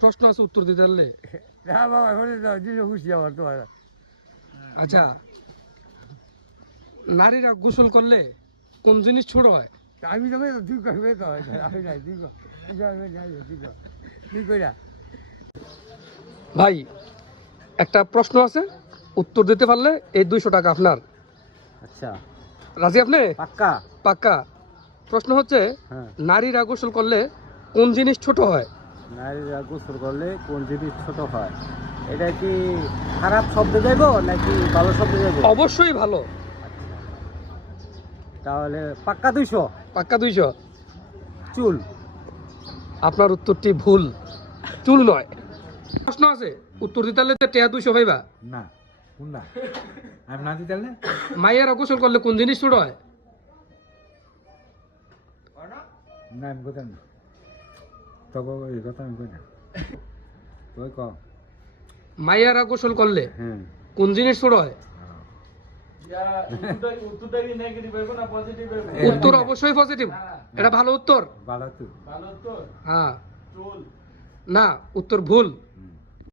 প্রশ্ন আছে উত্তর দিতে পারলে। হ্যাঁ বাবা বলে দাও দিলে খুশি আমার তোমার। আচ্ছা, নারীরা গোসল করলে কোন জিনিস ছোট হয়? আমি তো তুই করবে তো আমি নাই তুই কর তুই করবে নাই তুই কর তুই কইরা ভাই একটা প্রশ্ন আছে, উত্তর দিতে পারলে এই 200 টাকা আপনার। আচ্ছা রাজি আপনি? পাক্কা। পাক্কা। প্রশ্ন হচ্ছে, হ্যাঁ নারীরা গোসল করলে কোন জিনিস ছোট হয়? নারীরা গোসল করলে কোন জিনিস ছোট হয়? এটা কি খারাপ শব্দ দেব নাকি ভালো শব্দ দেব? অবশ্যই ভালো। তাহলে পাক্কা 200। পাক্কা 200। চুল। আপনার উত্তরটি ভুল, চুল নয়। প্রশ্ন আছে, উত্তর দিতে পারলে টেয়া 200 পাইবা। না কোন না আমি না দিতে না মাইয়ারা গোসল করলে কোন জিনিস ছোট হয়? না আমি কথা না তবে এই কথা আমি কই না তুই ক। মাইয়ারা গোসল করলে হ্যাঁ কোন জিনিস ছোট হয়? উত্তর অবশ্যই পজিটিভ, এটা ভালো উত্তর। ভালো তুই হ্যাঁ না, উত্তর ভুল।